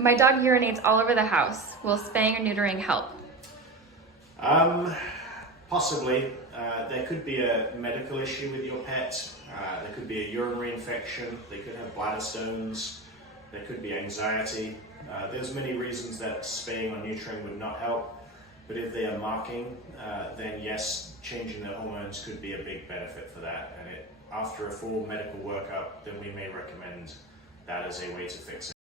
My dog urinates all over the house. Will spaying or neutering help? Possibly. There could be a medical issue with your pet. There could be a urinary infection. They could have bladder stones. There could be anxiety. There's many reasons that spaying or neutering would not help. But if they are marking, then yes, changing their hormones could be a big benefit for that. And after a full medical workup, then we may recommend that as a way to fix it.